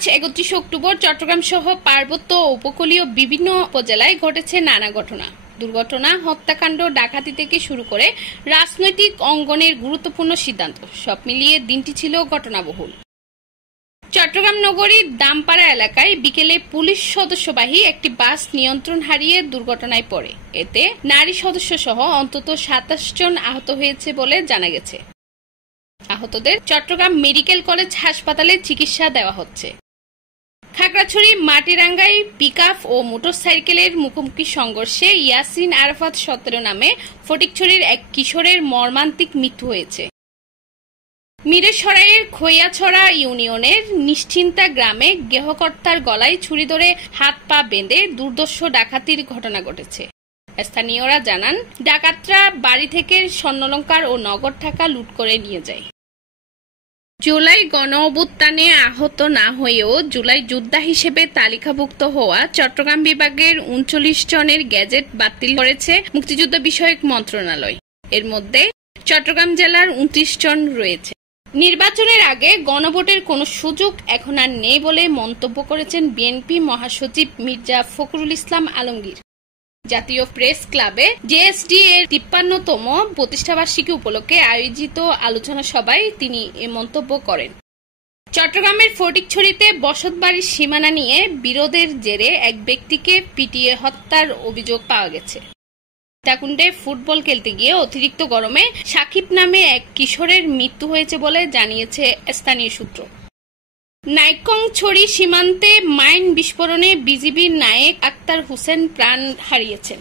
আজ 31 অক্টোবর চট্টগ্রাম সহ পার্বত্য ও উপকূলীয় বিভিন্ন উপজেলায় ঘটেছে নানা ঘটনা। দুর্ঘটনা, হত্যাকাণ্ড, ডাকাতি থেকে শুরু করে রাজনৈতিক অঙ্গনের গুরুত্বপূর্ণ সিদ্ধান্ত, সব মিলিয়ে দিনটি ছিল ঘটনাবহুল। চট্টগ্রাম নগরীর দামপাড়া এলাকায় বিকেলে পুলিশ সদস্যবাহী একটি বাস নিয়ন্ত্রণ হারিয়ে দুর্ঘটনায় পড়ে। এতে নারী সদস্য সহ অন্তত 27 জন আহত হয়েছে বলে জানা গেছে। আহতদের চট্টগ্রাম মেডিকেল কলেজ হাসপাতালে চিকিৎসা দেওয়া হচ্ছে। খাগড়াছড়ি মাটিরাঙ্গায় পিকআপ ও মোটরসাইকেলের মুখোমুখি সংঘর্ষে ইয়াসিন আরাফাত 17 নামে ফটিকছড়ির এক কিশোরের মর্মান্তিক মৃত্যু হয়েছে। মিরেসরাইয়ের খৈয়াছড়া ইউনিয়নের নিশ্চিন্তা গ্রামে গৃহকর্তার গলায় ছুরি ধরে হাত পা বেঁধে দুর্ধর্ষ ডাকাতির ঘটনা ঘটেছে। স্থানীয়রা জানান, ডাকাতরা বাড়ি থেকে স্বর্ণালংকার ও নগদ টাকা লুট করে নিয়ে যায়। জুলাই গণ অভ্যুত্থানে আহত না হয়েও জুলাই যোদ্ধা হিসেবে তালিকাভুক্ত হওয়া চট্টগ্রাম বিভাগের 39 জনের গ্যাজেট বাতিল করেছে মুক্তিযুদ্ধ বিষয়ক মন্ত্রণালয়। এর মধ্যে চট্টগ্রাম জেলার 29 জন রয়েছে। নির্বাচনের আগে গণভোটের কোনো সুযোগ এখন আর নেই বলে মন্তব্য করেছেন বিএনপি মহাসচিব মির্জা ফখরুল ইসলাম আলমগীর। জাতীয় প্রেস ক্লাবে জেএসডি এর 53তম প্রতিষ্ঠাবার্ষিকী উপলক্ষে আয়োজিত আলোচনা সভায় তিনি এ মন্তব্য করেন। চট্টগ্রামের ফটিকছড়িতে বসতবাড়ির সীমানা নিয়ে বিরোধের জেরে এক ব্যক্তিকে পিটিয়ে হত্যার অভিযোগ পাওয়া গেছে। সীতাকুণ্ডে ফুটবল খেলতে গিয়ে অতিরিক্ত গরমে সাকিব নামে এক কিশোরের মৃত্যু হয়েছে বলে জানিয়েছে স্থানীয় সূত্র। নাইক্ষ্যংছড়ি সীমান্তে মাইন বিস্ফোরণে বিজিবির নায়েক আক্তার হোসেন প্রাণ হারিয়েছেন।